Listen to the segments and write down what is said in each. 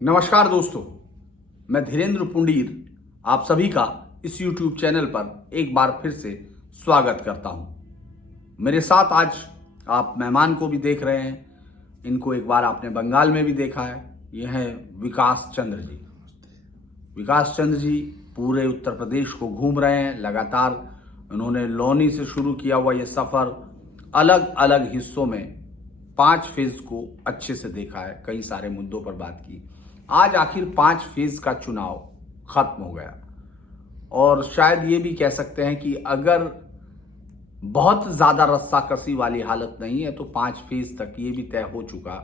नमस्कार दोस्तों, मैं धीरेन्द्र पुंडीर आप सभी का इस YouTube चैनल पर एक बार फिर से स्वागत करता हूं। मेरे साथ आज आप मेहमान को भी देख रहे हैं, इनको एक बार आपने बंगाल में भी देखा है। ये हैं विकास चंद्र जी। विकास चंद्र जी पूरे उत्तर प्रदेश को घूम रहे हैं। लगातार उन्होंने लोनी से शुरू किया हुआ ये सफ़र अलग अलग हिस्सों में 5 फेज को अच्छे से देखा है, कई सारे मुद्दों पर बात की। आज आखिर 5 फेज का चुनाव खत्म हो गया और शायद ये भी कह सकते हैं कि अगर बहुत ज्यादा रस्साकसी वाली हालत नहीं है तो 5 फेज तक ये भी तय हो चुका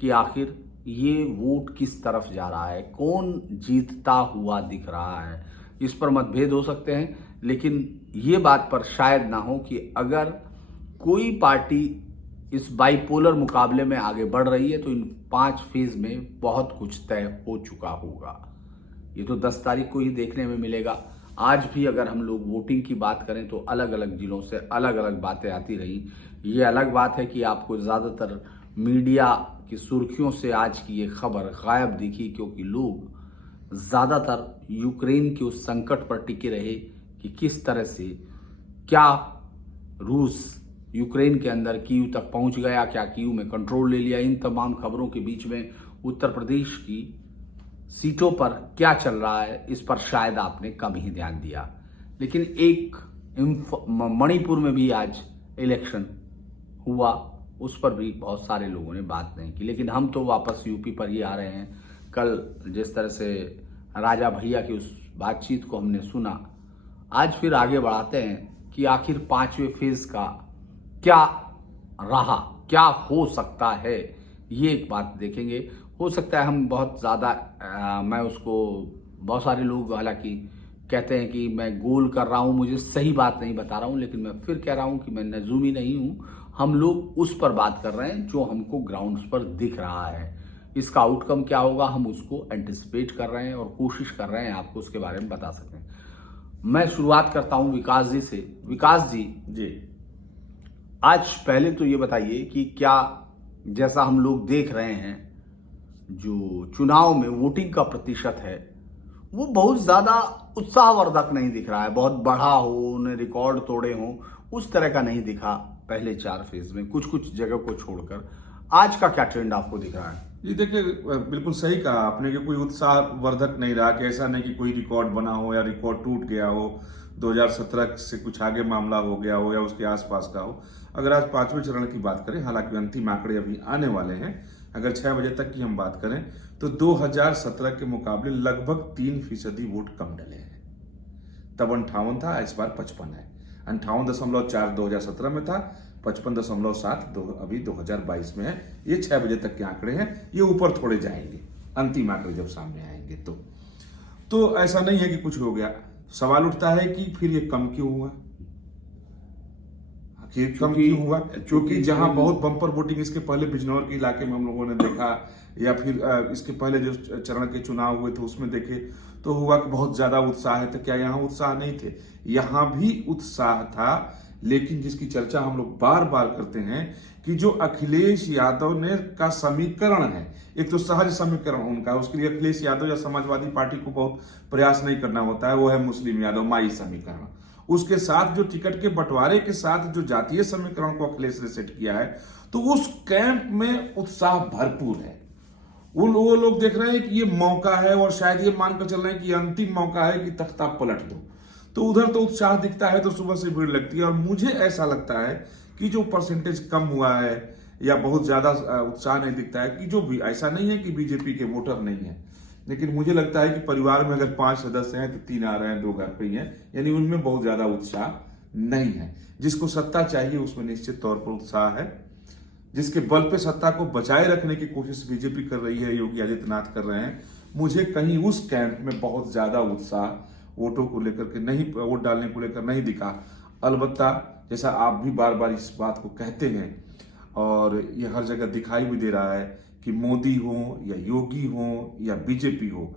कि आखिर ये वोट किस तरफ जा रहा है, कौन जीतता हुआ दिख रहा है। इस पर मतभेद हो सकते हैं, लेकिन ये बात पर शायद ना हो कि अगर कोई पार्टी इस बाइपोलर मुकाबले में आगे बढ़ रही है तो इन 5 फेज में बहुत कुछ तय हो चुका होगा। ये तो 10 तारीख को ही देखने में मिलेगा। आज भी अगर हम लोग वोटिंग की बात करें तो अलग अलग जिलों से अलग अलग बातें आती रही। ये अलग बात है कि आपको ज़्यादातर मीडिया की सुर्खियों से आज की ये खबर गायब दिखी, क्योंकि लोग ज़्यादातर यूक्रेन के उस संकट पर टिके रहे कि किस तरह से क्या रूस यूक्रेन के अंदर कीव तक पहुंच गया, क्या कीव में कंट्रोल ले लिया। इन तमाम खबरों के बीच में उत्तर प्रदेश की सीटों पर क्या चल रहा है इस पर शायद आपने कम ही ध्यान दिया। लेकिन एक मणिपुर में भी आज इलेक्शन हुआ, उस पर भी बहुत सारे लोगों ने बात नहीं की। लेकिन हम तो वापस यूपी पर ही आ रहे हैं। कल जिस तरह से राजा भैया की उस बातचीत को हमने सुना, आज फिर आगे बढ़ाते हैं कि आखिर 5वें फेज का क्या रहा, क्या हो सकता है, ये एक बात देखेंगे। हो सकता है हम बहुत ज़्यादा मैं उसको बहुत सारे लोग हालांकि कहते हैं कि मैं गोल कर रहा हूँ, मुझे सही बात नहीं बता रहा हूँ, लेकिन मैं फिर कह रहा हूँ कि मैं नजूमी नहीं हूँ। हम लोग उस पर बात कर रहे हैं जो हमको ग्राउंड्स पर दिख रहा है। इसका आउटकम क्या होगा हम उसको एंटिसिपेट कर रहे हैं और कोशिश कर रहे हैं आपको उसके बारे में बता सकें। मैं शुरुआत करता हूँ विकास जी से। विकास जी जी आज पहले तो ये बताइए कि क्या जैसा हम लोग देख रहे हैं जो चुनाव में वोटिंग का प्रतिशत है वो बहुत ज्यादा उत्साहवर्धक नहीं दिख रहा है, बहुत बढ़ा हो, उन्हें रिकॉर्ड तोड़े हो, उस तरह का नहीं दिखा पहले 4 फेज में, कुछ कुछ जगह को छोड़कर। आज का क्या ट्रेंड आपको दिख रहा है? जी देखिए, बिल्कुल सही कहा आपने कि कोई उत्साहवर्धक नहीं रहा, कि ऐसा नहीं कि कोई रिकॉर्ड बना हो या रिकॉर्ड टूट गया हो, 2017 से कुछ आगे मामला हो गया हो या उसके आसपास का हो। अगर आज 5वें चरण की बात करें, हालांकि अंतिम आंकड़े अभी आने वाले हैं, अगर 6 बजे तक की हम बात करें तो 2017 के मुकाबले लगभग 3% वोट कम डले हैं। तब 58 था, इस बार 55 है। 58.4 2017 में था, 55.7 अभी 2022 में है। ये 6 बजे तक के आंकड़े हैं, ये ऊपर थोड़े जाएंगे अंतिम आंकड़े जब सामने आएंगे तो ऐसा नहीं है कि कुछ हो गया। सवाल उठता है कि फिर ये कम क्यों हुआ, आखिर कम क्यों हुआ? क्योंकि जहां बहुत बम्पर वोटिंग इसके पहले बिजनौर के इलाके में हम लोगों ने देखा, या फिर इसके पहले जो चरण के चुनाव हुए थे उसमें देखे तो हुआ कि बहुत ज्यादा उत्साह है। तो क्या यहाँ उत्साह नहीं थे? यहाँ भी उत्साह था, लेकिन जिसकी चर्चा हम लोग बार बार करते हैं कि जो अखिलेश यादव ने का समीकरण है, एक तो सहज समीकरण उनका, उसके लिए अखिलेश यादव या समाजवादी पार्टी को बहुत प्रयास नहीं करना होता है, वो है मुस्लिम यादव माई समीकरण। उसके साथ जो टिकट के बंटवारे के साथ जो जातीय समीकरण को अखिलेश ने सेट किया है, तो उस कैंप में उत्साह भरपूर है। वो लोग देख रहे हैं कि ये मौका है और शायद ये मानकर चल रहे हैं कि अंतिम मौका है कि तख्ता पलट दो। तो उधर तो उत्साह दिखता है, तो सुबह से भीड़ लगती है। और मुझे ऐसा लगता है कि जो परसेंटेज कम हुआ है या बहुत ज्यादा उत्साह नहीं दिखता है, कि जो भी ऐसा नहीं है कि बीजेपी के वोटर नहीं है, लेकिन मुझे लगता है कि परिवार में अगर 5 सदस्य हैं तो 3 आ रहे हैं, 2 घर पे ही हैं, यानी उनमें बहुत ज्यादा उत्साह नहीं है। जिसको सत्ता चाहिए उसमें निश्चित तौर पर उत्साह है। जिसके बल पे सत्ता को बचाए रखने की कोशिश बीजेपी कर रही है, योगी आदित्यनाथ कर रहे हैं, मुझे कहीं उस कैंप में बहुत ज्यादा उत्साह वोटों को लेकर के नहीं, वोट डालने को लेकर नहीं दिखा। अलबत्ता जैसा आप भी बार बार इस बात को कहते हैं और ये हर जगह दिखाई भी दे रहा है कि मोदी हो या योगी हो या बीजेपी हो,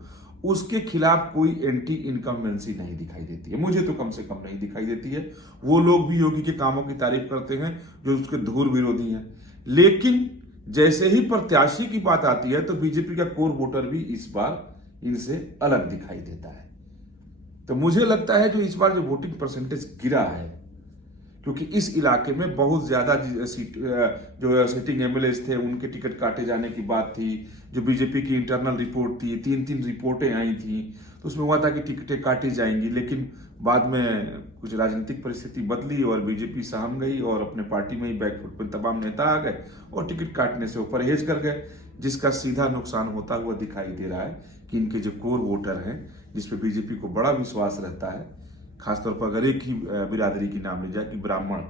उसके खिलाफ कोई एंटी इनकम्बेंसी नहीं दिखाई देती है। मुझे तो कम से कम नहीं दिखाई देती है। वो लोग भी योगी के कामों की तारीफ करते हैं जो उसके धूर विरोधी हैं, लेकिन जैसे ही प्रत्याशी की बात आती है तो बीजेपी का कोर वोटर भी इस बार इनसे अलग दिखाई देता है। तो मुझे लगता है जो इस बार जो वोटिंग परसेंटेज गिरा है, क्योंकि इस इलाके में बहुत ज्यादा जो सिटिंग एमएलए थे उनके टिकट काटे जाने की बात थी, जो बीजेपी की इंटरनल रिपोर्ट थी, 3-3 रिपोर्टें आई थी, तो उसमें हुआ था कि टिकटें काटी जाएंगी, लेकिन बाद में कुछ राजनीतिक परिस्थिति बदली और बीजेपी सहम गई और अपने पार्टी में ही बैकफुट पर तमाम नेता आ गए और टिकट काटने से वो परहेज कर गए, जिसका सीधा नुकसान होता हुआ दिखाई दे रहा है कि इनके जो कोर वोटर हैं, जिसपे बीजेपी को बड़ा विश्वास रहता है, खासतौर पर अगर एक ही बिरादरी की नाम ले जाए कि ब्राह्मण,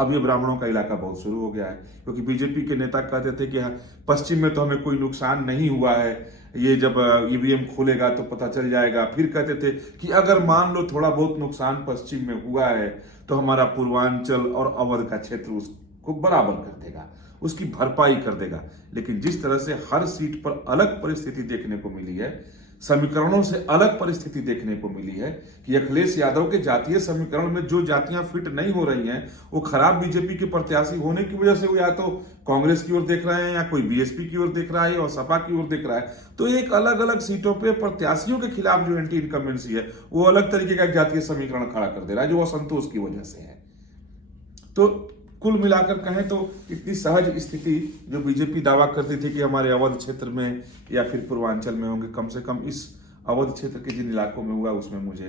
अब ये ब्राह्मणों का इलाका बहुत शुरू हो गया है, क्योंकि बीजेपी के नेता कहते थे कि पश्चिम में तो हमें कोई नुकसान नहीं हुआ है, ये जब ईवीएम खोलेगा तो पता चल जाएगा। फिर कहते थे कि अगर मान लो थोड़ा बहुत नुकसान पश्चिम में हुआ है तो हमारा पूर्वांचल और अवध का क्षेत्र उसको बराबर कर देगा, उसकी भरपाई कर देगा। लेकिन जिस तरह से हर सीट पर अलग परिस्थिति देखने को मिली है, समीकरणों से अलग परिस्थिति देखने को मिली है कि अखिलेश यादव के जातीय समीकरण में जो जातियां फिट नहीं हो रही हैं, वो खराब बीजेपी के प्रत्याशी होने की वजह से वो या तो कांग्रेस की ओर देख रहे हैं या कोई बीएसपी की ओर देख रहा है और सपा की ओर देख रहा है। तो एक अलग अलग सीटों पे प्रत्याशियों के खिलाफ जो एंटी इनकम्बेंसी है वो अलग तरीके का जातीय समीकरण खड़ा कर दे रहा है, जो असंतोष की वजह से है। तो कुल मिलाकर कहें तो इतनी सहज स्थिति जो बीजेपी दावा करती थी कि हमारे अवध क्षेत्र में या फिर पूर्वांचल में होंगे, कम से कम इस अवध क्षेत्र के जिन इलाकों में हुआ उसमें मुझे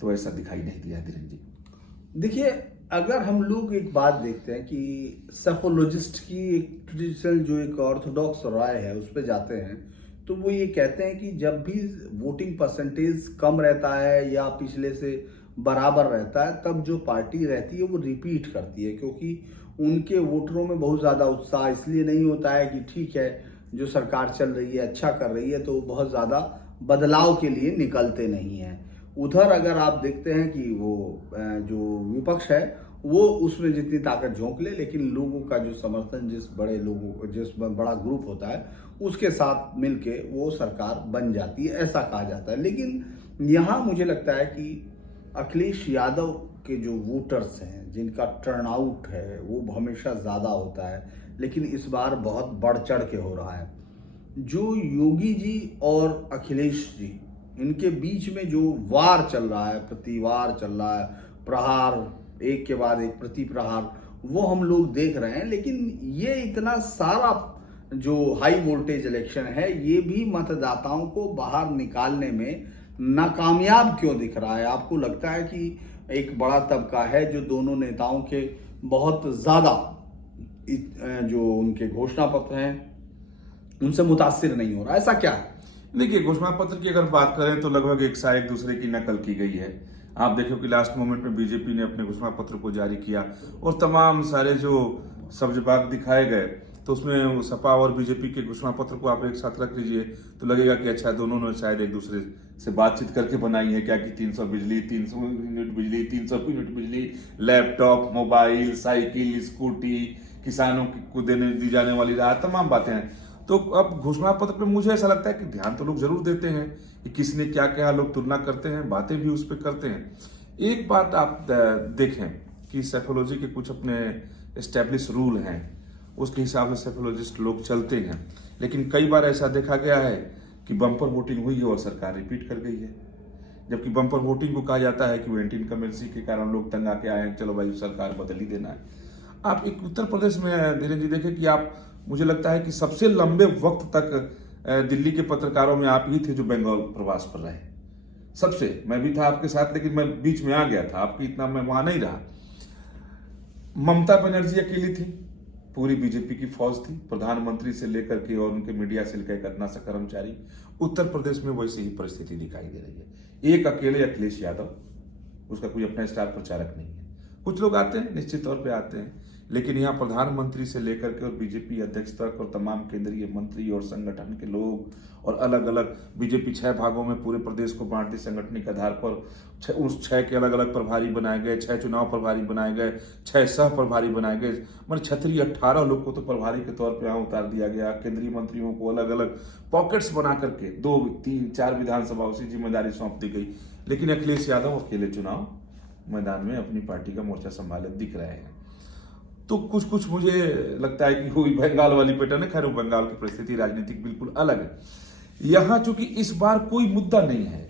तो ऐसा दिखाई नहीं दिया। धीरेन्द्र जी देखिए, अगर हम लोग एक बात देखते हैं कि साइकोलॉजिस्ट की एक ट्रेडिशनल जो एक ऑर्थोडॉक्स राय है उस पर जाते हैं, तो वो ये कहते हैं कि जब भी वोटिंग परसेंटेज कम रहता है या पिछले से बराबर रहता है, तब जो पार्टी रहती है वो रिपीट करती है, क्योंकि उनके वोटरों में बहुत ज़्यादा उत्साह इसलिए नहीं होता है कि ठीक है जो सरकार चल रही है अच्छा कर रही है, तो वो बहुत ज़्यादा बदलाव के लिए निकलते नहीं हैं। उधर अगर आप देखते हैं कि वो जो विपक्ष है वो उसमें जितनी ताकत झोंक ले, लेकिन लोगों का जो समर्थन जिस बड़ा ग्रुप होता है उसके साथ मिलके वो सरकार बन जाती है, ऐसा कहा जाता है। लेकिन यहाँ मुझे लगता है कि अखिलेश यादव के जो वोटर्स हैं, जिनका टर्नआउट है वो हमेशा ज़्यादा होता है, लेकिन इस बार बहुत बढ़ चढ़ के हो रहा है। जो योगी जी और अखिलेश जी, इनके बीच में जो वार चल रहा है, प्रतिवार चल रहा है, प्रहार एक के बाद एक प्रति प्रहार, वो हम लोग देख रहे हैं। लेकिन ये इतना सारा जो हाई वोल्टेज इलेक्शन है, ये भी मतदाताओं को बाहर निकालने में नाकामयाब क्यों दिख रहा है? आपको लगता है कि एक बड़ा तबका है जो दोनों नेताओं के बहुत ज़्यादा जो उनके घोषणा पत्र हैं उनसे मुतासिर नहीं हो रहा, ऐसा क्या है? देखिए, घोषणा पत्र की अगर बात करें तो लगभग एक सा एक दूसरे की नकल की गई है। आप देखो कि लास्ट मोमेंट में बीजेपी ने अपने घोषणा पत्र को जारी किया और तमाम सारे जो सब्जबाग दिखाए गए, तो उसमें सपा और बीजेपी के घोषणा पत्र को आप एक साथ रख लीजिए तो लगेगा कि अच्छा दोनों ने शायद एक दूसरे से बातचीत करके बनाई है क्या, कि 300 बिजली, 300 यूनिट बिजली, 300 यूनिट बिजली, लैपटॉप, मोबाइल, साइकिल, स्कूटी, किसानों को दी जाने वाली राहत, तमाम बातें हैं। तो अब घोषणा पत्र पे मुझे ऐसा लगता है कि ध्यान तो लोग जरूर देते हैं कि किसने क्या क्या, लोग तुलना करते हैं, बातें भी उस पर करते हैं। एक बात आप देखें कि साइकोलॉजी के कुछ अपने एस्टेब्लिश रूल हैं, उसके हिसाब से साइकोलॉजिस्ट लोग चलते हैं। लेकिन कई बार ऐसा देखा गया है कि बम्पर वोटिंग हुई है और सरकार रिपीट कर गई है, जबकि बम्पर वोटिंग को कहा जाता है कि वो एंटी इनकम्बेंसी के कारण लोग तंग आके आए हैं, चलो भाई सरकार बदल ही देना है। आप एक उत्तर प्रदेश में धीरेन्द्र जी देखें कि आप, मुझे लगता है कि सबसे लंबे वक्त तक दिल्ली के पत्रकारों में आप ही थे जो बंगाल प्रवास पर रहे। सबसे, मैं भी था आपके साथ, लेकिन मैं बीच में आ गया था, आपकी इतना मैं वहां नहीं रहा। ममता बनर्जी अकेली थी, पूरी बीजेपी की फौज थी, प्रधानमंत्री से लेकर के और उनके मीडिया सेल का एक इतना सा कर्मचारी। उत्तर प्रदेश में वैसी ही परिस्थिति दिखाई दे रही है। एक अकेले अखिलेश यादव, उसका कोई अपना स्टार प्रचारक नहीं है। कुछ लोग आते हैं, निश्चित तौर पे आते हैं, लेकिन यहाँ प्रधानमंत्री से लेकर के और बीजेपी अध्यक्ष तक और तमाम केंद्रीय मंत्री और संगठन के लोग और अलग अलग, बीजेपी 6 भागों में पूरे प्रदेश को बांट दी संगठनिक आधार पर। उस 6 के अलग अलग प्रभारी बनाए गए, 6 चुनाव प्रभारी बनाए गए, 6 सह प्रभारी बनाए गए, मतलब क्षत्रिय 18 लोग को तो प्रभारी के तौर पर यहाँ उतार दिया गया। केंद्रीय मंत्रियों को अलग अलग पॉकेट्स बना करके 2, 3, 4 विधानसभा उसी जिम्मेदारी सौंप दी गई। लेकिन अखिलेश यादव अकेले चुनाव मैदान में अपनी पार्टी का मोर्चा संभाले दिख रहे हैं। तो कुछ कुछ मुझे लगता है कि वही बंगाल वाली पैटर्न है। खैर वो बंगाल की परिस्थिति राजनीतिक बिल्कुल अलग है। यहाँ चूंकि इस बार कोई मुद्दा नहीं है,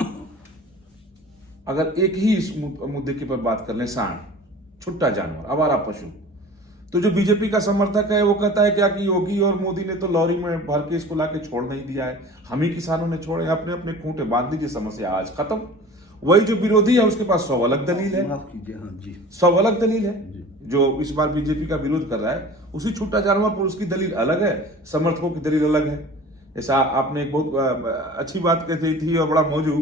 अगर एक ही इस मुद्दे के पर बात कर लें, सांड, छुट्टा जानवर, आवारा पशु, तो जो बीजेपी का समर्थक है वो कहता है क्या कि योगी और मोदी ने तो लॉरी में भर के इसको लाके छोड़ नहीं दिया है, हम ही किसानों ने छोड़े, अपने अपने खूंटे बांध दीजिए, समस्या आज खत्म। वही जो विरोधी है उसके पास 100 अलग दलील है, माफ कीजिए, हाँ जी, 100 अलग दलील है। जो इस बार बीजेपी का विरोध कर रहा है उसी छुट्टा जानवर पर उसकी दलील अलग है, समर्थकों की दलील अलग है। ऐसा आपने एक बहुत अच्छी बात कही थी और बड़ा मौजू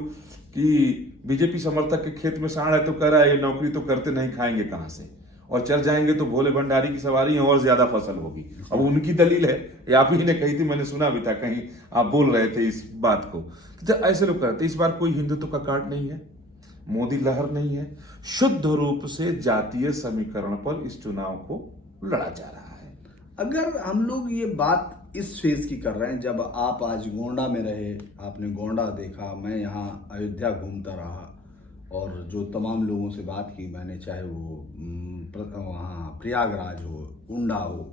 कि बीजेपी समर्थक के खेत में सांड है तो कह रहा है ये नौकरी तो करते नहीं, खाएंगे कहां से, और चल जाएंगे तो भोले भंडारी की सवारी है और ज्यादा फसल होगी। अब उनकी दलील है, ये आप ही ने कही थी, मैंने सुना भी था कहीं आप बोल रहे थे इस बात को। तो ऐसे लोग कहते इस बार कोई हिंदुत्व का कार्ड नहीं है, मोदी लहर नहीं है, शुद्ध रूप से जातीय समीकरण पर इस चुनाव को लड़ा जा रहा है। अगर हम लोग ये बात इस फेज की कर रहे हैं, जब आप आज गोंडा में रहे, आपने गोंडा देखा, मैं यहाँ अयोध्या घूमता रहा और जो तमाम लोगों से बात की मैंने, चाहे वो वहाँ प्रयागराज हो, उंडा हो,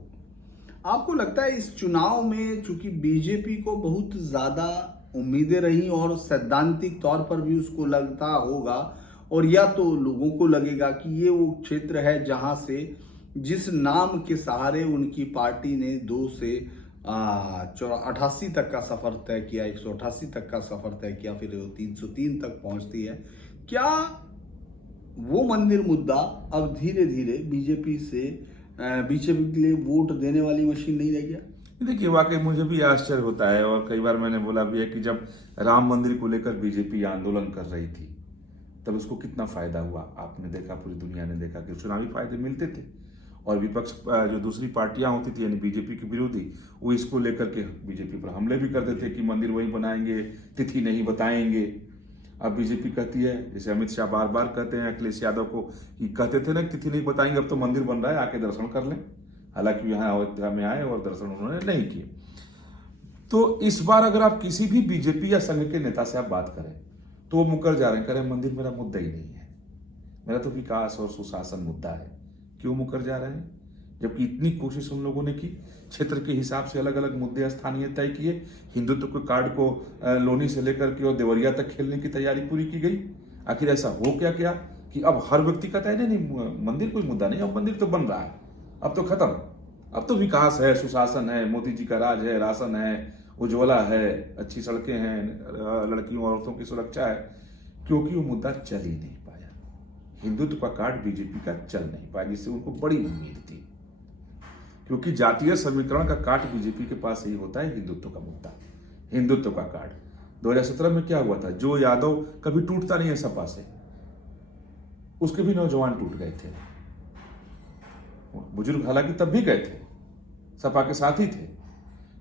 आपको लगता है इस चुनाव में चूंकि बीजेपी को बहुत ज़्यादा उम्मीदें रही और सैद्धांतिक तौर पर भी उसको लगता होगा, और या तो लोगों को लगेगा कि ये वो क्षेत्र है जहाँ से जिस नाम के सहारे उनकी पार्टी ने 2 से 88 तक का सफर तय किया, 188 तक का सफर तय किया, फिर 303 तक पहुंचती है, क्या वो मंदिर मुद्दा अब धीरे धीरे बीजेपी के लिए वोट देने वाली मशीन नहीं रह गया? देखिए वाकई मुझे भी आश्चर्य होता है और कई बार मैंने बोला भी है कि जब राम मंदिर को लेकर बीजेपी आंदोलन कर रही थी तब उसको कितना फायदा हुआ, आपने देखा, पूरी दुनिया ने देखा कि चुनावी फायदे मिलते थे और विपक्ष जो दूसरी पार्टियां होती थी यानी बीजेपी के विरोधी, वो इसको लेकर के बीजेपी पर हमले भी करते थे कि मंदिर वहीं बनाएंगे, तिथि नहीं बताएंगे। अब बीजेपी कहती है, जैसे अमित शाह बार बार कहते हैं अखिलेश यादव को कि कहते थे ना तिथि नहीं बताएंगे, अब तो मंदिर बन रहा है, आके दर्शन कर लें। हालांकि यहाँ अयोध्या में आए और दर्शन उन्होंने नहीं किए। तो इस बार अगर आप किसी भी बीजेपी या संघ के नेता से आप बात करें तो वो मुकर जा रहे हैं, करें मंदिर मेरा मुद्दा ही नहीं है, मेरा तो विकास और सुशासन मुद्दा है। क्यों मुकर जा रहे हैं? जबकि इतनी कोशिश उन लोगों ने की, क्षेत्र के हिसाब से अलग अलग मुद्दे स्थानीय तय किए, हिंदुत्व के कार्ड को लोनी से लेकर के और देवरिया तक खेलने की तैयारी पूरी की गई। आखिर ऐसा हो क्या कि अब हर व्यक्ति कहता है नहीं मंदिर कोई मुद्दा नहीं, अब मंदिर तो बन रहा है, अब तो खत्म, अब तो विकास है, सुशासन है, मोदी जी का राज है, राशन है, उज्ज्वला है, अच्छी सड़कें हैं, लड़कियों और औरतों की सुरक्षा है। क्योंकि वो मुद्दा चल ही नहीं पाया, हिंदुत्व का कार्ड बीजेपी का चल नहीं पाया, जिससे उनको बड़ी उम्मीद थी। क्योंकि जातीय समीकरण का कार्ड बीजेपी के पास ही होता है, हिंदुत्व का मुद्दा, हिंदुत्व का कार्ड। 2017 में क्या हुआ था, जो यादव कभी टूटता नहीं है सपा से, उसके भी नौजवान टूट गए थे, बुजुर्ग हालांकि तब भी गए थे, सपा के साथ ही थे,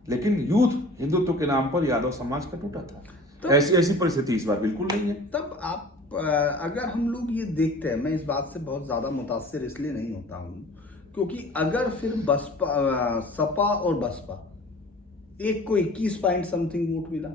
लेकिन यूथ हिंदुत्व के नाम पर यादव समाज का टूटा था। तो ऐसी परिस्थिति इस बार बिल्कुल नहीं है। तब आप अगर हम लोग ये देखते हैं, मैं इस बात से बहुत ज्यादा मुतासिर इसलिए नहीं होता हूँ क्योंकि अगर फिर बसपा, सपा और बसपा, एक को 21 पॉइंट समथिंग वोट मिला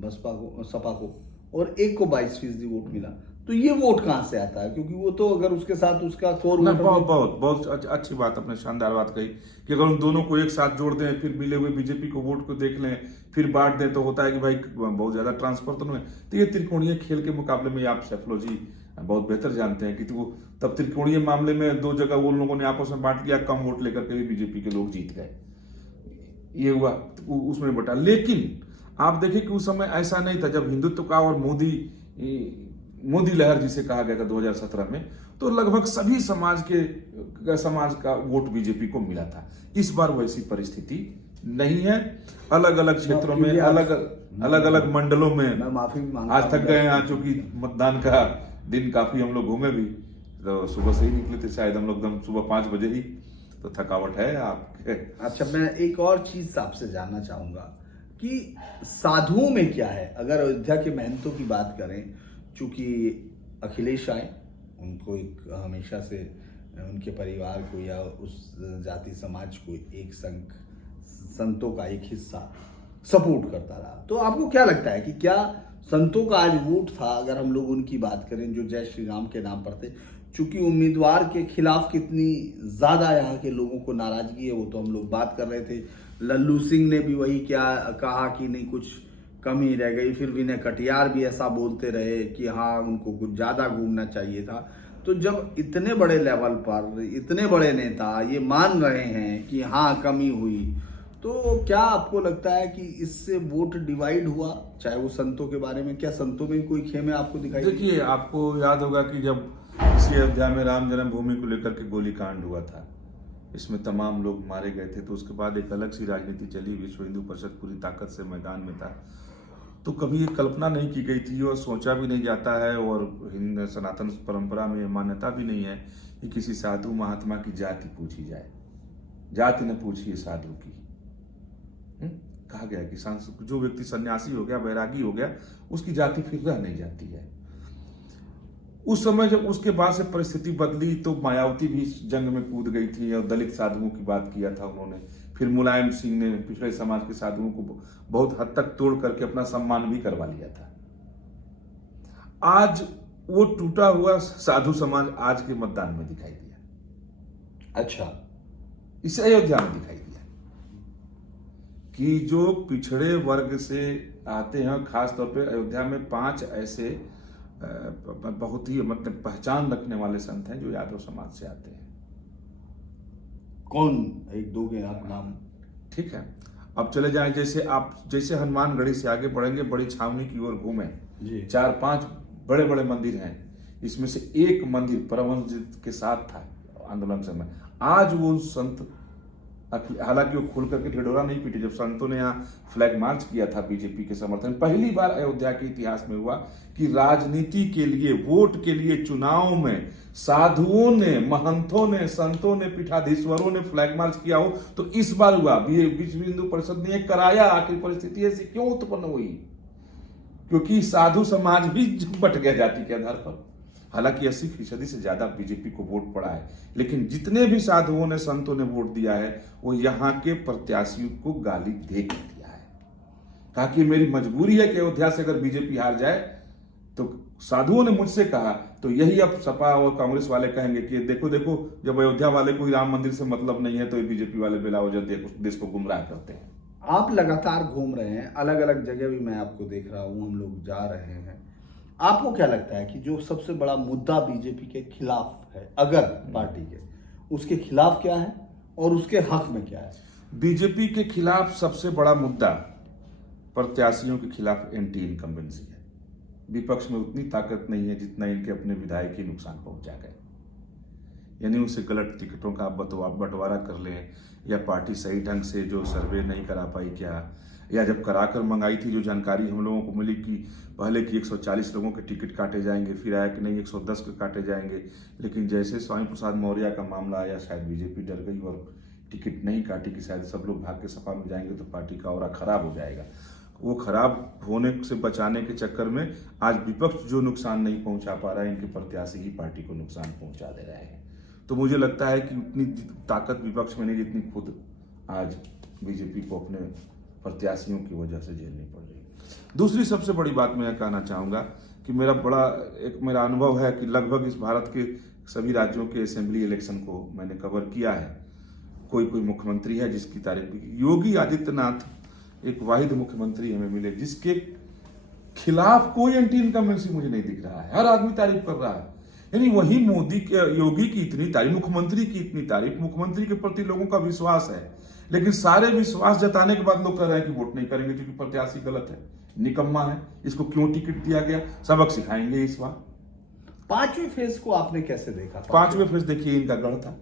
बसपा को, सपा को, और एक को 22% वोट मिला, तो ये वोट कहां से आता है? क्योंकि वो तो अगर उसके साथ उसका कोर बहुत अच्छी बात, आपने शानदार बात कही कि अगर उन दोनों को एक साथ जोड़ दें, फिर मिले हुए बीजेपी को वोट को देख लें, फिर बांट दें, तो होता है कि भाई बहुत ज्यादा ट्रांसफर तो नहीं। तो ये त्रिकोणीय खेल के मुकाबले में आप सेफोलॉजी बहुत बेहतर जानते हैं कि वो तब त्रिकोणीय मामले में 2 जगह वो लोगों ने आपस में बांट लिया, कम वोट लेकर के भी बीजेपी के लोग जीत गए, ये हुआ उसमें बटा। लेकिन आप देखिए कि उस समय ऐसा नहीं था, जब हिंदुत्व का और मोदी लहर जिसे कहा गया था 2017 में, तो लगभग सभी समाज का वोट बीजेपी को मिला था। इस बार वैसी परिस्थिति नहीं है। अलग अलग क्षेत्रों में, अलग अलग मंडलों में, मैं माफी मांगता आज थक गए हैं क्योंकि मतदान का दिन काफी हम लोग घूमे भी, तो सुबह से ही निकले थे, शायद हम लोग एकदम सुबह 5 बजे ही, तो थकावट है आपके। अच्छा, मैं एक और चीज आपसे जानना चाहूंगा कि साधुओं में क्या है? अगर अयोध्या के महंतों की बात करें, चूंकि अखिलेश आए, उनको एक हमेशा से उनके परिवार को या उस जाति समाज को एक संतों का एक हिस्सा सपोर्ट करता रहा, तो आपको क्या लगता है कि क्या संतों का आज वोट था, अगर हम लोग उनकी बात करें जो जय श्री राम के नाम पर थे, चूंकि उम्मीदवार के खिलाफ कितनी ज्यादा यहाँ के लोगों को नाराजगी है वो तो हम लोग बात कर रहे थे। लल्लू सिंह ने भी वही क्या कहा कि नहीं कुछ कमी रह गई, फिर विनय कटियार भी ऐसा बोलते रहे कि हाँ उनको कुछ ज्यादा घूमना चाहिए था। तो जब इतने बड़े लेवल पर इतने बड़े नेता ये मान रहे हैं कि हाँ कमी हुई, तो क्या आपको लगता है कि इससे वोट डिवाइड हुआ? चाहे वो संतों के बारे में, क्या संतों में कोई खेमे आपको दिखाई? देखिए, आपको याद होगा कि जब इसी अयोध्या में राम जन्मभूमि को लेकर के गोलीकांड हुआ था, इसमें तमाम लोग मारे गए थे, तो उसके बाद एक अलग सी राजनीति चली, विश्व हिंदू परिषद पूरी ताकत से मैदान में था। तो कभी ये कल्पना नहीं की गई थी और सोचा भी नहीं जाता है, और हिंद सनातन परंपरा में मान्यता भी नहीं है कि किसी साधु महात्मा की जाति पूछी जाए। जाति न पूछिए साधु की। कहा गया कि जो व्यक्ति सन्यासी हो गया, बैरागी हो गया, उसकी जाति फिर रह नहीं जाती है। उस समय जब उसके बाद से परिस्थिति बदली तो मायावती भी जंग में कूद गई थी और दलित साधुओं की बात किया था उन्होंने। फिर मुलायम सिंह ने पिछड़े समाज के साधुओं को बहुत हद तक तोड़ करके अपना सम्मान भी करवा लिया था। आज वो टूटा हुआ साधु समाज आज के मतदान में दिखाई दिया। अच्छा, इसे अयोध्या में दिखाई दिया कि जो पिछड़े वर्ग से आते हैं, खास तौर पे अयोध्या में 5 ऐसे बहुत ही मतलब पहचान रखने वाले संत हैं जो यादव समाज से आते हैं। कौन एक दोगे आप नाम? ठीक है, अब चले जाएं, जैसे हनुमानगढ़ी से आगे बढ़ेंगे, बड़ी छावनी की ओर घूमें, 4-5 बड़े बड़े मंदिर हैं। इसमें से एक मंदिर परमहंस जी के साथ था आंदोलन समय। आज वो संत, हालांकि वो खुल करके ढिढोरा नहीं पीटे, जब संतों ने यहाँ फ्लैग मार्च किया था बीजेपी के समर्थन, पहली बार अयोध्या के इतिहास में हुआ कि राजनीति के लिए, वोट के लिए चुनाव में साधुओं ने, महंतों ने, संतों ने, पीठाधीश्वरों ने फ्लैग मार्च किया हो। तो इस बार हुआ, विश्व हिंदू परिषद ने कराया। आखिर परिस्थिति ऐसी क्यों उत्पन्न हुई? क्योंकि साधु समाज भी बट गया जाति के आधार पर। हालांकि 80% से ज्यादा बीजेपी को वोट पड़ा है, लेकिन जितने भी साधुओं ने, संतों ने वोट दिया है वो यहाँ के प्रत्याशियों को गाली दे के दिया है। कहा कि मेरी मजबूरी है कि अयोध्या से अगर बीजेपी हार जाए, तो साधुओं ने मुझसे कहा, तो यही अब सपा और कांग्रेस वाले कहेंगे कि देखो देखो, जब अयोध्या वाले को राम मंदिर से मतलब नहीं है तो ये बीजेपी वाले बिला वजह देश को गुमराह करते हैं। आप लगातार घूम रहे हैं, अलग अलग जगह भी मैं आपको देख रहा हूं, हम लोग जा रहे हैं। आपको क्या लगता है कि जो सबसे बड़ा मुद्दा बीजेपी के खिलाफ है, अगर पार्टी के, उसके खिलाफ क्या है और उसके हक में क्या है? बीजेपी के खिलाफ सबसे बड़ा मुद्दा प्रत्याशियों के खिलाफ एंटी इनकम्बेंसी है। विपक्ष में उतनी ताकत नहीं है जितना इनके अपने विधायक ही नुकसान पहुंचा गए। यानी उनसे गलत टिकटों का बंटवारा कर लें, या पार्टी सही ढंग से जो सर्वे नहीं करा पाई क्या, या जब कराकर मंगाई थी जो जानकारी हम लोगों को मिली कि पहले कि 140 लोगों के टिकट काटे जाएंगे, फिर आया कि नहीं 110 के काटे जाएंगे। लेकिन जैसे स्वामी प्रसाद मौर्य का मामला आया, शायद बीजेपी डर गई और टिकट नहीं काटी कि शायद सब लोग भाग के सपा में जाएंगे तो पार्टी का ऑरा खराब हो जाएगा। वो खराब होने से बचाने के चक्कर में आज विपक्ष जो नुकसान नहीं पहुंचा पा रहा है, इनके प्रत्याशी ही पार्टी को नुकसान पहुंचा दे रहे हैं। तो मुझे लगता है कि उतनी ताकत विपक्ष में नहीं जितनी खुद आज बीजेपी को अपने प्रत्याशियों की वजह से झेलनी पड़ रही है। दूसरी सबसे बड़ी बात मैं कहना चाहूँगा कि मेरा अनुभव है कि लगभग इस भारत के सभी राज्यों के असेंबली इलेक्शन को मैंने कवर किया है। कोई मुख्यमंत्री है जिसकी तारीफ भी की। योगी आदित्यनाथ एक वाहिद मुख्यमंत्री हमें मिले जिसके खिलाफ कोई एंटी इनकम्बेंसी मुझे नहीं दिख रहा है। हर आदमी तारीफ कर रहा है। यानी वही मोदी के, योगी की इतनी तारीफ, मुख्यमंत्री की इतनी तारीफ, मुख्यमंत्री के प्रति लोगों का विश्वास है, लेकिन सारे विश्वास जताने के बाद लोग कह रहे हैं कि वोट नहीं करेंगे क्योंकि प्रत्याशी गलत है, निकम्मा है, इसको क्यों टिकट दिया गया, सबक सिखाएंगे इस बार। 5वें फेज को आपने कैसे देखा? 5वें फेज देखिए, इनका गढ़ था।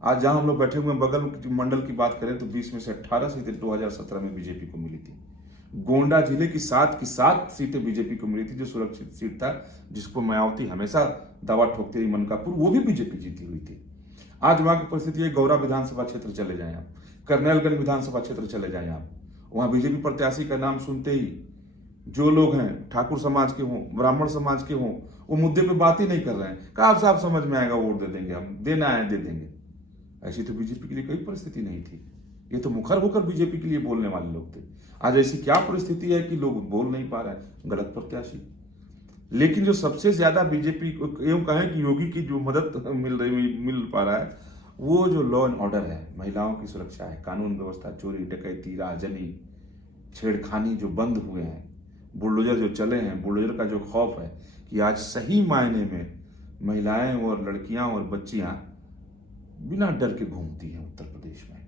आज जहां हम लोग बैठे हुए बगल मंडल की बात करें तो 20 में से 18 सीटें 2017 में बीजेपी को मिली थी। गोंडा जिले की 7 सीटें बीजेपी को मिली थी, जो सुरक्षित सीट था, जिसको मायावती हमेशा दावा ठोकती रही, मनकापुर, वो भी बीजेपी जीती हुई थी। आज वहां की परिस्थिति है, गौरा विधानसभा क्षेत्र चले जाएं आप, करनेलगंज विधानसभा क्षेत्र चले जाएं आप, वहां बीजेपी प्रत्याशी का नाम सुनते ही जो लोग हैं, ठाकुर समाज के हों, ब्राह्मण समाज के हों, वो मुद्दे पे बात ही नहीं कर रहे हैं। कहा साहब समझ में आएगा, वोट दे देंगे, हम देना है दे देंगे। ऐसी तो बीजेपी के लिए कोई परिस्थिति नहीं थी। ये तो मुखर होकर बीजेपी के लिए बोलने वाले लोग थे। आज ऐसी क्या परिस्थिति है कि लोग बोल नहीं पा रहे हैं? गलत प्रत्याशी। लेकिन जो सबसे ज्यादा बीजेपी को यूं कहें कि योगी की जो मदद मिल पा रहा है, वो जो लॉ एंड ऑर्डर है, महिलाओं की सुरक्षा है, कानून व्यवस्था, चोरी डकैती, राजनी, छेड़खानी जो बंद हुए हैं, बुलडोजर जो चले हैं, बुलडोजर का जो खौफ है कि आज सही मायने में महिलाएं और लड़कियां और बच्चियां बिना डर के घूमती हैं उत्तर प्रदेश में।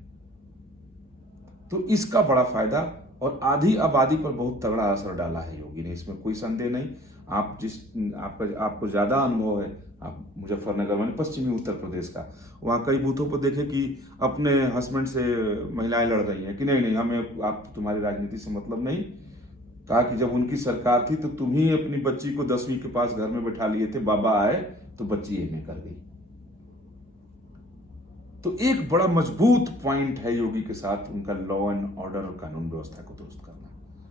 तो इसका बड़ा फायदा और आधी आबादी पर बहुत तगड़ा असर डाला है योगी ने, इसमें कोई संदेह नहीं। आपको ज्यादा अनुभव है, आप मुजफ्फरनगर में, पश्चिमी उत्तर प्रदेश का, वहाँ कई बूथों पर देखे कि अपने हस्बैंड से महिलाएं लड़ रही हैं कि नहीं हमें आप तुम्हारी राजनीति से मतलब नहीं। कहा कि जब उनकी सरकार थी तो तुम ही अपनी बच्ची को 10वीं के पास घर में बैठा लिए थे, बाबा आए तो बच्ची एमए कर गई। तो एक बड़ा मजबूत पॉइंट है योगी के साथ उनका लॉ एंड ऑर्डर और कानून व्यवस्था को दुरुस्त करना।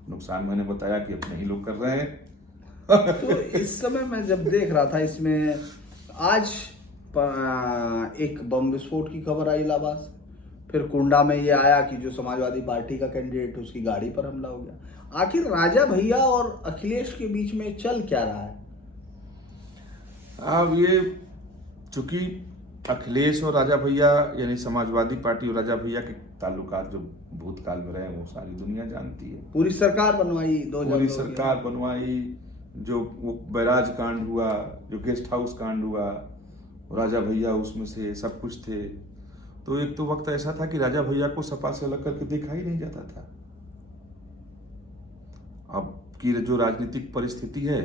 नुकसान मैंने बताया कि अपने ही लोग कर रहे हैं। तो इस समय मैं जब देख रहा था, इसमें आज एक बम विस्फोट की खबर आई इलाहाबाद, फिर कुंडा में ये आया कि जो समाजवादी पार्टी का कैंडिडेट है उसकी गाड़ी पर हमला हो गया। आखिर राजा भैया और अखिलेश के बीच में चल क्या रहा है? अब ये चूंकि अखिलेश और राजा भैया यानी समाजवादी पार्टी और राजा भैया के ताल्लुकात जो भूतकाल में रहे वो सारी दुनिया जानती है। पूरी सरकार बनवाई, पूरी सरकार बनवाई, जो वो बैराज कांड हुआ, जो गेस्ट हाउस कांड हुआ, राजा भैया उसमें से सब कुछ थे। तो एक तो वक्त ऐसा था कि राजा भैया को सपा से अलग करके देखा ही नहीं जाता था। अब की जो राजनीतिक परिस्थिति है,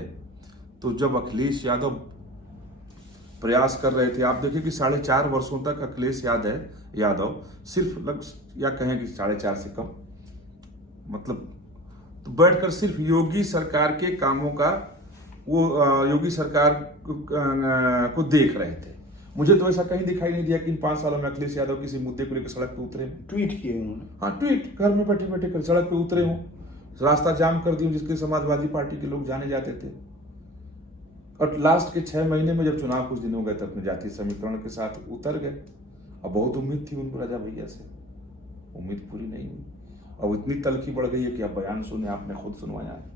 तो जब अखिलेश यादव प्रयास कर रहे थे, आप देखिए कि 4.5 वर्षों तक अखिलेश यादव सिर्फ या कहें कि 4.5 से कम, मतलब तो बैठकर सिर्फ योगी सरकार के कामों का योगी सरकार को देख रहे थे। मुझे तो ऐसा कहीं दिखाई नहीं दिया कि इन 5 सालों में अखिलेश यादव किसी मुद्दे को लेकर सड़क पे उतरे। ट्वीट किए उन्होंने, हाँ ट्वीट, घर में बैठे बैठे कर सड़क पे उतरे हों, रास्ता जाम कर दिए जिसके समाजवादी पार्टी के लोग जाने जाते थे। और लास्ट के 6 महीने में जब चुनाव कुछ दिन हो गए तो अपने जातीय समीकरण के साथ उतर गए। और बहुत उम्मीद थी उनको राजा भैया से, उम्मीद पूरी नहीं हुई। और इतनी तलखी बढ़ गई है कि आप बयान सुने, आपने खुद सुनवाया है।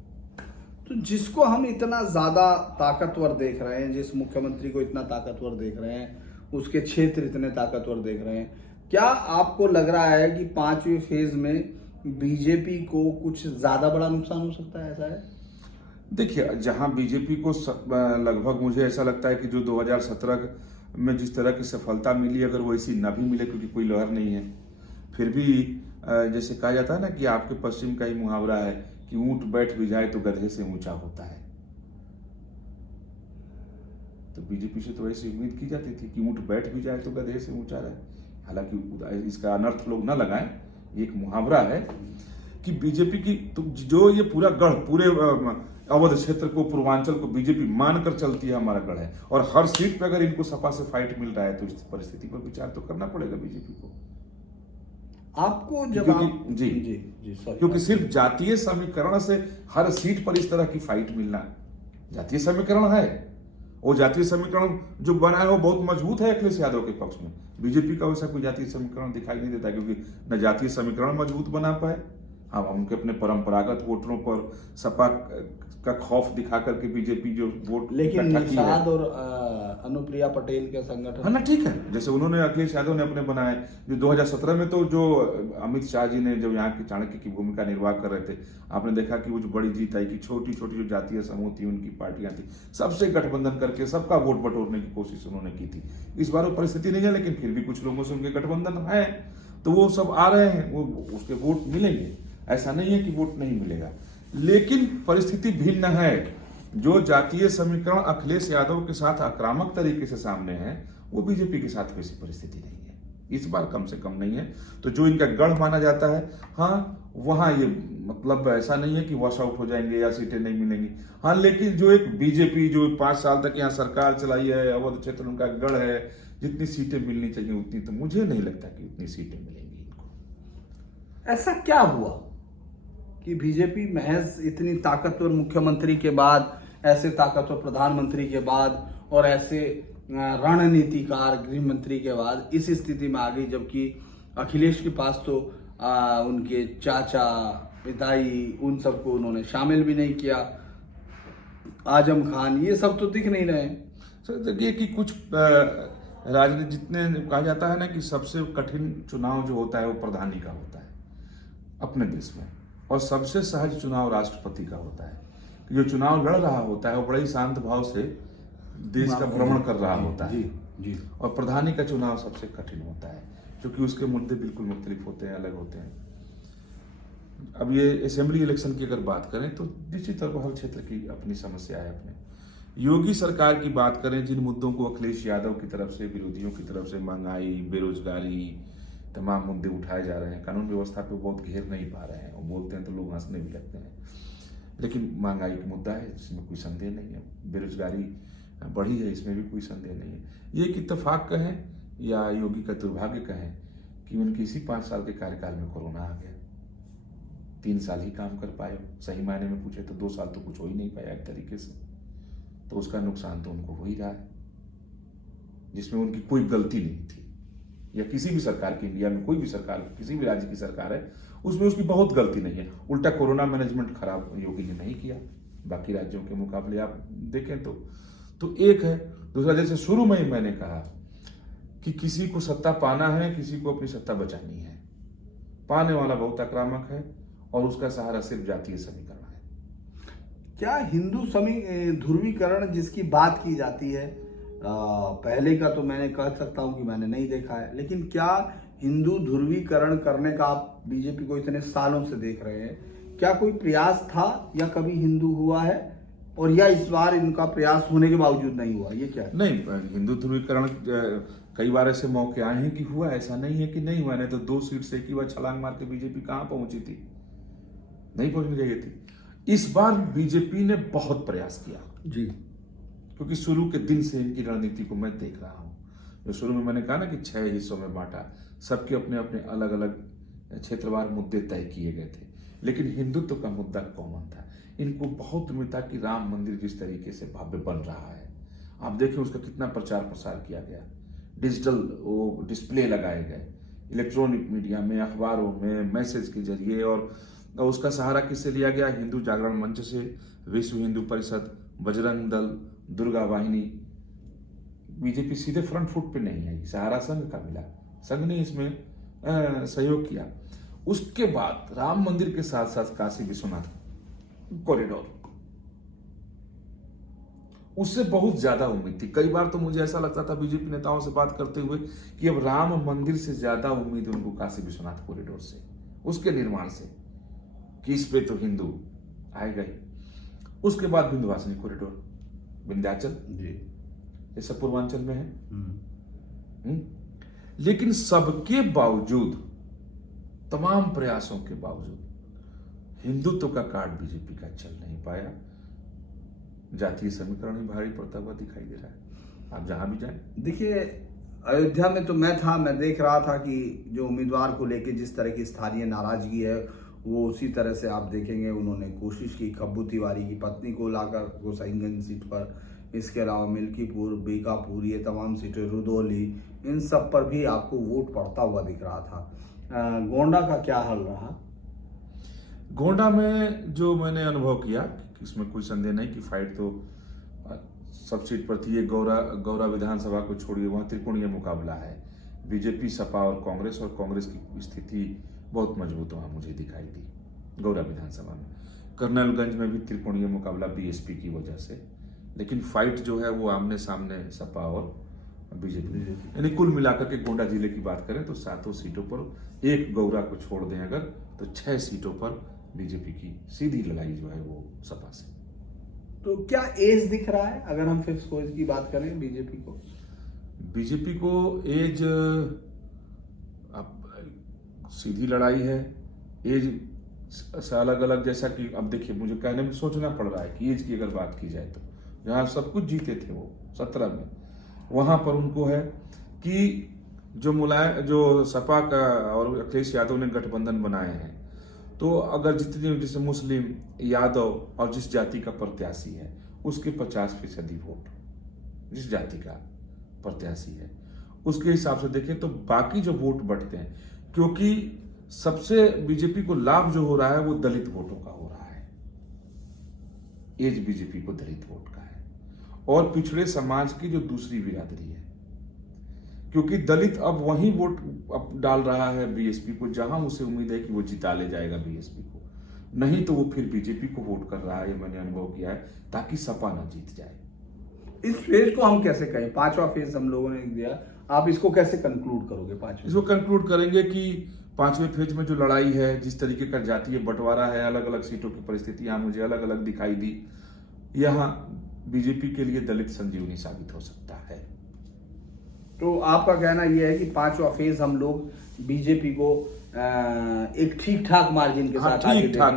तो जिसको हम इतना ज्यादा ताकतवर देख रहे हैं, जिस मुख्यमंत्री को इतना ताकतवर देख रहे हैं, उसके क्षेत्र इतने ताकतवर देख रहे हैं, क्या आपको लग रहा है कि 5वें फेज में बीजेपी को कुछ ज्यादा बड़ा नुकसान हो सकता है? ऐसा है? देखिए, जहां बीजेपी को लगभग मुझे ऐसा लगता है कि जो 2017 में जिस तरह की सफलता मिली, अगर वो ऐसी ना भी मिले क्योंकि कोई लहर नहीं है, फिर भी जैसे कहा जाता है ना कि आपके पश्चिम का ही मुहावरा है कि ऊंट बैठ भी जाए तो गधे से ऊंचा होता है। तो बीजेपी से तो ऐसी उम्मीद की जाती थी कि ऊंट बैठ भी जाए तो गधे से ऊंचा रहे। हालांकि इसका अनर्थ लोग ना लगाएं, ये एक मुहावरा है कि बीजेपी की तो जो ये पूरा गढ़, पूरे अवध क्षेत्र को, पूर्वांचल को बीजेपी मानकर चलती है, हमारा गढ़ है। और हर सीट पे अगर इनको सपा से फाइट मिल रहा है तो इस परिस्थिति पर विचार तो करना पड़ेगा बीजेपी को। आपको जब क्योंकि सिर्फ जातीय समीकरण से हर सीट पर इस तरह की फाइट मिलना, जातीय समीकरण है, वो जातीय समीकरण जो बना है वो बहुत मजबूत है अखिलेश यादव के पक्ष में। बीजेपी का वैसा कोई जातीय समीकरण दिखाई नहीं देता, क्योंकि न जातीय समीकरण मजबूत बना पाए। हाँ, उनके अपने परंपरागत वोटरों पर सपा का खौफ दिखा करके बीजेपी जो वोट, लेकिन निषाद और अनुप्रिया पटेल के संगठन, हाँ ना, ठीक है, जैसे उन्होंने अखिलेश यादव ने अपने बनाए। जो 2017 में तो जो अमित शाह जी ने जब यहाँ की चाणक्य की भूमिका निर्वाह कर रहे थे, आपने देखा कि वो जो बड़ी जीत आई कि छोटी छोटी जो जातीय समूह थी, उनकी पार्टियां थी, सबसे गठबंधन करके सबका वोट बटोरने की कोशिश उन्होंने की थी। इस बार वो परिस्थिति नहीं है, लेकिन फिर भी कुछ लोगों से उनके गठबंधन है, तो वो सब आ रहे हैं, वो उसके वोट मिलेंगे। ऐसा नहीं है कि वोट नहीं मिलेगा, लेकिन परिस्थिति भिन्न है। जो जातीय समीकरण अखिलेश यादव के साथ आक्रामक तरीके से सामने है, वो बीजेपी के साथ वैसी परिस्थिति नहीं है, इस बार कम से कम नहीं है। तो जो इनका गढ़ माना जाता है, हाँ, वहां ये मतलब ऐसा नहीं है कि वॉश आउट हो जाएंगे या सीटें नहीं मिलेंगी। हाँ, लेकिन जो एक बीजेपी जो 5 साल तक यहाँ सरकार चलाई है, अवध क्षेत्र उनका गढ़ है, जितनी सीटें मिलनी चाहिए उतनी तो मुझे नहीं लगता कि उतनी सीटें मिलेंगी इनको। ऐसा क्या हुआ कि बीजेपी महज इतनी ताकतवर मुख्यमंत्री के बाद, ऐसे ताकतवर प्रधानमंत्री के बाद और ऐसे रणनीतिकार गृह मंत्री के बाद इस स्थिति में आ गई, जबकि अखिलेश के पास तो उनके चाचा, पिताई, उन सबको उन्होंने शामिल भी नहीं किया। आजम खान, ये सब तो दिख नहीं रहे हैं। सर देखिए कि कुछ राजनीति जितने कहा जाता है ना कि सबसे कठिन चुनाव जो होता है वो प्रधानी का होता है अपने देश में, और सबसे सहज चुनाव राष्ट्रपति का होता है। जो चुनाव लड़ रहा होता है वो बड़े ही शांत भाव से देश का भ्रमण कर रहा होता है। जी। और प्रधानी का चुनाव सबसे कठिन होता है क्योंकि उसके मुद्दे बिल्कुल मुख्तलिफ होते हैं, अलग होते हैं। अब ये असेंबली इलेक्शन की अगर बात करें तो निश्चित तौर पर हर क्षेत्र की अपनी समस्या है। अपने योगी सरकार की बात करें, जिन मुद्दों को अखिलेश यादव की तरफ से, विरोधियों की तरफ से, महंगाई, बेरोजगारी, तमाम मुद्दे उठाए जा रहे हैं, कानून व्यवस्था पे बहुत घेर नहीं पा रहे हैं। वो बोलते हैं तो लोग हंसने भी लगते हैं, लेकिन महंगाई का मुद्दा है, इसमें कोई संदेह नहीं है। बेरोजगारी बढ़ी है, इसमें भी कोई संदेह नहीं है। ये एक इत्तेफाक कहें या योगी का दुर्भाग्य कहें कि उनके इसी 5 साल के कार्यकाल में कोरोना आ गया। 3 साल ही काम कर पाए, सही मायने में पूछे तो 2 साल तो कुछ हो ही नहीं पाया एक तरीके से। तो उसका नुकसान तो उनको हो ही रहा है, जिसमें उनकी कोई गलती नहीं थी। या किसी भी सरकार की, इंडिया में कोई भी सरकार, किसी भी राज्य की सरकार है, उसमें उसकी बहुत गलती नहीं है। उल्टा कोरोना मैनेजमेंट खराब योगी ने नहीं किया बाकी राज्यों के मुकाबले आप देखें तो एक है। दूसरा, जैसे शुरू में ही मैंने कहा कि किसी को सत्ता पाना है, किसी को अपनी सत्ता बचानी है। पाने वाला बहुत आक्रामक है और उसका सहारा सिर्फ जातीय समीकरण है। क्या हिंदू ध्रुवीकरण जिसकी बात की जाती है, पहले का तो मैंने कह सकता हूं कि मैंने नहीं देखा है, लेकिन क्या हिंदू ध्रुवीकरण करने का आप बीजेपी को इतने सालों से देख रहे हैं, क्या कोई प्रयास था या कभी हिंदू हुआ है, और या इस बार इनका प्रयास होने के बावजूद नहीं हुआ, ये क्या है? नहीं, हिंदू ध्रुवीकरण कई बार ऐसे मौके आए हैं कि हुआ, ऐसा नहीं है कि नहीं हुआ। नहीं तो 2 सीट से एक ही बार छलांग मार के बीजेपी कहां पहुंची थी, नहीं पहुंचनी चाहिए थी। इस बार बीजेपी ने बहुत प्रयास किया जी, क्योंकि शुरू के दिन से इनकी रणनीति को मैं देख रहा हूं। जो शुरू में मैंने कहा ना कि 6 हिस्सों में बांटा, सबके अपने अपने अलग अलग क्षेत्रवार मुद्दे तय किए गए थे, लेकिन हिंदुत्व का मुद्दा कॉमन था। इनको बहुत उम्मीद था कि राम मंदिर जिस तरीके से भव्य बन रहा है, आप देखिए उसका कितना प्रचार प्रसार किया गया, डिजिटल वो डिस्प्ले लगाए गए, इलेक्ट्रॉनिक मीडिया में, अखबारों में, मैसेज के जरिए, और उसका सहारा किससे लिया गया? हिंदू जागरण मंच से, विश्व हिंदू परिषद, बजरंग दल, दुर्गा वाहिनी। बीजेपी सीधे फ्रंट फुट पे नहीं आई, सहारा संघ का मिला, संघ ने इसमें सहयोग किया। उसके बाद राम मंदिर के साथ साथ काशी विश्वनाथ कॉरिडोर, उससे बहुत ज्यादा उम्मीद थी। कई बार तो मुझे ऐसा लगता था बीजेपी नेताओं से बात करते हुए कि अब राम मंदिर से ज्यादा उम्मीद उनको काशी विश्वनाथ कॉरिडोर से, उसके निर्माण से, कि इस पे तो हिंदू आएगा ही। उसके बाद विंध्यवासिनी कॉरिडोर, विंध्याचल जी, जैसा पूर्वांचल में है। लेकिन सबके बावजूद, तमाम प्रयासों के बावजूद, हिंदुत्व का कार्ड बीजेपी का चल नहीं पाया। जातीय समीकरण ही भारी पड़ता हुआ दिखाई दे रहा है, आप जहां भी जाएं। देखिए अयोध्या में तो मैं देख रहा था कि जो उम्मीदवार को लेके जिस तरह की स्थानीय नाराजगी है, वो उसी तरह से आप देखेंगे उन्होंने कोशिश की खब्बू तिवारी की पत्नी को लाकर गोसाईगंज सीट पर, इसके अलावा मिल्कीपुर, बीकापुर, ये तमाम सीटें, रुदौली, इन सब पर भी आपको वोट पड़ता हुआ दिख रहा था। गोंडा का क्या हाल रहा? गोंडा में जो मैंने अनुभव किया, इसमें कोई संदेह नहीं कि फाइट तो सब सीट पर थी। ये गौरा विधानसभा को छोड़िए, वहां त्रिकोणीय मुकाबला है, बीजेपी, सपा और कांग्रेस की स्थिति बहुत मजबूत वहां मुझे दिखाई दी गौरा विधानसभा में। कर्नलगंज में भी त्रिकोणीय मुकाबला बीएसपी की वजह से, लेकिन फाइट जो है वो आमने सामने सपा और बीजेपी। यानी कुल मिलाकर के गोंडा जिले की बात करें तो 7 सीटों पर, एक गौरा को छोड़ दें अगर, तो 6 सीटों पर बीजेपी की सीधी लड़ाई जो है वो सपा से। तो क्या एज दिख रहा है अगर हम फिफ्थ स्कोर की बात करें बीजेपी को एज, अब सीधी लड़ाई है, एज से अलग अलग, जैसा कि अब देखिए मुझे कहने में सोचना पड़ रहा है कि एज की अगर बात की जाए तो जहां सब कुछ जीते थे वो 17 में, वहां पर उनको है कि जो सपा का और अखिलेश यादव ने गठबंधन बनाए हैं, तो अगर जितने जैसे मुस्लिम, यादव और जिस जाति का प्रत्याशी है उसके 50% वोट जिस जाति का प्रत्याशी है उसके हिसाब से देखें तो बाकी जो वोट बढ़ते हैं, क्योंकि सबसे बीजेपी को लाभ जो हो रहा है वो दलित वोटों का हो रहा है। एज बीजेपी को दलित वोट का है और पिछड़े समाज की जो दूसरी बिरादरी है, क्योंकि दलित अब वही वोट अब डाल रहा है बीएसपी को जहां उसे उम्मीद है कि वो जिता ले जाएगा बीएसपी को, नहीं तो वो फिर बीजेपी को वोट कर रहा है। ये मैंने अनुभव किया है, ताकि सपा ना जीत जाए। इस फेज को हम कैसे कहें, पांचवा फेज हम लोगों ने दिया, आप इसको कैसे कंक्लूड करोगे? पांचवा इसको कंक्लूड करेंगे कि पांचवें फेज में जो लड़ाई है, जिस तरीके का जातीय बंटवारा है, अलग अलग सीटों की परिस्थिति यहाँ मुझे अलग अलग दिखाई दी, यहाँ बीजेपी के लिए दलित संजीवनी साबित हो सकता है। तो आपका कहना यह है कि पांचवा फेज हम लोग बीजेपी को एक ठीक ठाक मार्जिन के साथ ठीक ठाक,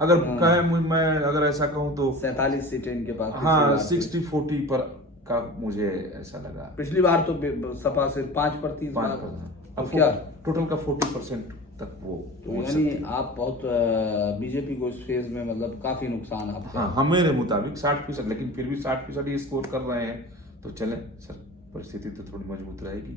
अगर कहे मैं अगर ऐसा कहूँ तो 47 सीटें इनके पास। हाँ, 60-40 पर का मुझे ऐसा लगा। पिछली बार तो सपा से 5%, अब क्या टोटल का 40% तक वो यानी आप बहुत बीजेपी को इस फेज में मतलब काफी नुकसान आपका। हाँ, मेरे मुताबिक 60%, लेकिन फिर भी 60% ये स्कोर कर रहे हैं तो चले सर, परिस्थिति तो थोड़ी मजबूत रहेगी,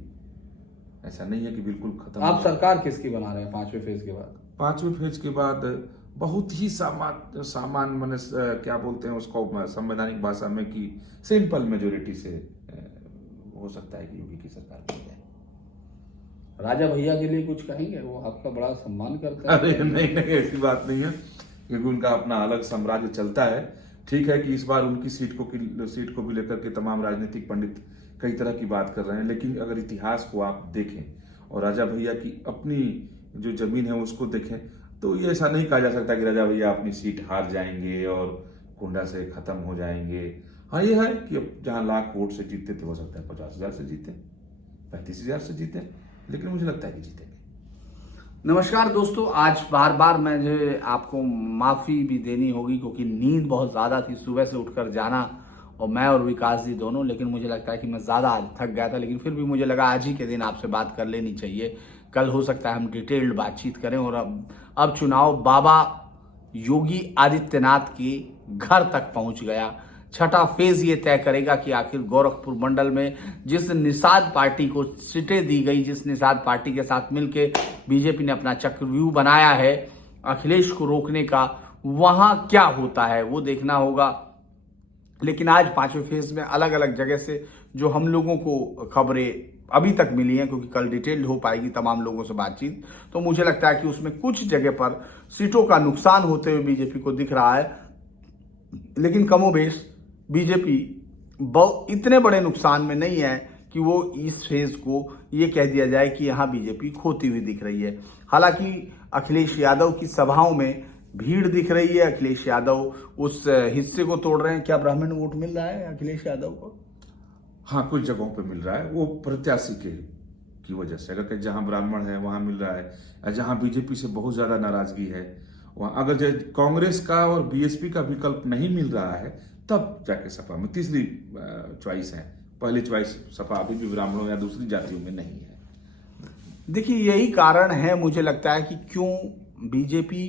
ऐसा नहीं है कि बिल्कुल खत्म। आप सरकार किसकी बना रहे हैं पांचवें फेज के बाद? पांचवें फेज के बाद बहुत ही सामान्य मैंने क्या बोलते हैं उसको संवैधानिक भाषा में कि सिंपल मेजोरिटी से हो सकता है कि योगी की सरकार बन जाए। राजा भैया के लिए कुछ कहेंगे? वो आपका बड़ा सम्मान करते हैं। अरे नहीं, ऐसी बात नहीं है, क्योंकि उनका अपना अलग साम्राज्य चलता है। ठीक है कि इस बार उनकी सीट को भी लेकर के तमाम राजनीतिक पंडित कई तरह की बात कर रहे हैं, लेकिन अगर इतिहास को आप देखें और राजा भैया की अपनी जो जमीन है उसको देखें तो ये ऐसा नहीं कहा जा सकता कि राजा भैया अपनी सीट हार जाएंगे और कुंडा से खत्म हो जाएंगे। हाँ, ये है कि अब जहां लाख वोट से जीतते थे हो सकता है 50,000 से जीते, 35,000 से जीते, लेकिन मुझे लगता है कि जीतेंगे। नमस्कार दोस्तों, आज बार बार मैं जो आपको माफी भी देनी होगी क्योंकि नींद बहुत ज्यादा थी, सुबह से उठकर जाना, और मैं और विकास जी दोनों, लेकिन मुझे लगता है कि मैं ज़्यादा आज थक गया था, लेकिन फिर भी मुझे लगा आज ही के दिन आपसे बात कर लेनी चाहिए। कल हो सकता है हम डिटेल्ड बातचीत करें। और अब चुनाव बाबा योगी आदित्यनाथ के घर तक पहुंच गया। छठा फेज ये तय करेगा कि आखिर गोरखपुर मंडल में जिस निषाद पार्टी को सीटें दी गई, जिस निषाद पार्टी के साथ मिलकर बीजेपी ने अपना चक्रव्यूह बनाया है अखिलेश को रोकने का, वहां क्या होता है वो देखना होगा। लेकिन आज पांचवें फेज में अलग अलग जगह से जो हम लोगों को खबरें अभी तक मिली हैं, क्योंकि कल डिटेल्ड हो पाएगी तमाम लोगों से बातचीत, तो मुझे लगता है कि उसमें कुछ जगह पर सीटों का नुकसान होते हुए बीजेपी को दिख रहा है। लेकिन कमोबेश बीजेपी इतने बड़े नुकसान में नहीं है कि वो इस फेज को ये कह दिया जाए कि यहाँ बीजेपी खोती हुई दिख रही है। हालांकि अखिलेश यादव की सभाओं में भीड़ दिख रही है, अखिलेश यादव उस हिस्से को तोड़ रहे हैं। क्या ब्राह्मण वोट मिल रहा है अखिलेश यादव को? हाँ, कुछ जगहों पे मिल रहा है, वो प्रत्याशी की वजह से। अगर जहां ब्राह्मण है वहां मिल रहा है, जहां बीजेपी से बहुत ज्यादा नाराजगी है वहां, अगर कांग्रेस का और बीएसपी का विकल्प नहीं मिल रहा है तब जाके सपा में तीसरी चॉइस है। पहली चॉइस सपा अभी भी ब्राह्मणों या दूसरी जातियों में नहीं है। देखिए, यही कारण है मुझे लगता है कि क्यों बीजेपी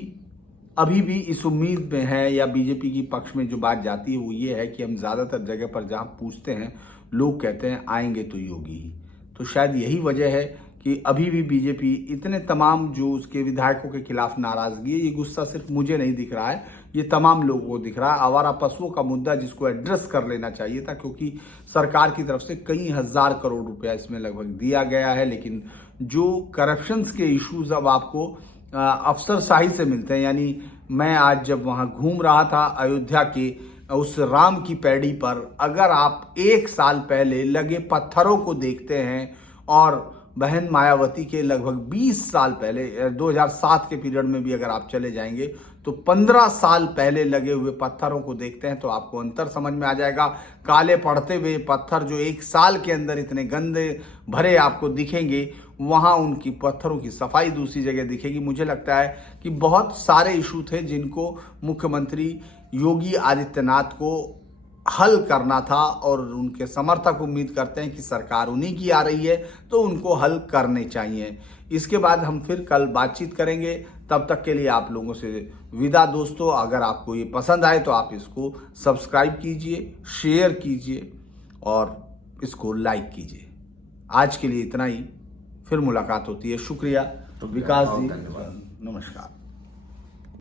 अभी भी इस उम्मीद में है, या बीजेपी की पक्ष में जो बात जाती है वो ये है कि हम ज्यादातर जगह पर जहां पूछते हैं लोग कहते हैं आएंगे तो योगी ही। तो शायद यही वजह है कि अभी भी बीजेपी इतने तमाम जो उसके विधायकों के खिलाफ नाराजगी है, ये गुस्सा सिर्फ मुझे नहीं दिख रहा है, ये तमाम लोगों को दिख रहा है। आवारा पशुओं का मुद्दा जिसको एड्रेस कर लेना चाहिए था, क्योंकि सरकार की तरफ से कई हजार करोड़ रुपया इसमें लगभग दिया गया है, लेकिन जो करप्शन के इश्यूज अब आपको अफसरशाही से मिलते हैं। यानी मैं आज जब वहां घूम रहा था अयोध्या के उस राम की पैड़ी पर, अगर आप 1 साल पहले लगे पत्थरों को देखते हैं और बहन मायावती के लगभग 20 साल पहले 2007 के पीरियड में भी अगर आप चले जाएंगे तो 15 साल पहले लगे हुए पत्थरों को देखते हैं तो आपको अंतर समझ में आ जाएगा। काले पड़ते हुए पत्थर जो 1 साल के अंदर इतने गंदे भरे आपको दिखेंगे, वहां उनकी पत्थरों की सफाई दूसरी जगह दिखेगी। मुझे लगता है कि बहुत सारे इशू थे जिनको मुख्यमंत्री योगी आदित्यनाथ को हल करना था, और उनके समर्थक उम्मीद करते हैं कि सरकार उन्हीं की आ रही है तो उनको हल करने चाहिए। इसके बाद हम फिर कल बातचीत करेंगे। तब तक के लिए आप लोगों से विदा दोस्तों। अगर आपको ये पसंद आए तो आप इसको सब्सक्राइब कीजिए, शेयर कीजिए और इसको लाइक कीजिए। आज के लिए इतना ही, फिर मुलाकात होती है। शुक्रिया। तो विकास जी, धन्यवाद, नमस्कार।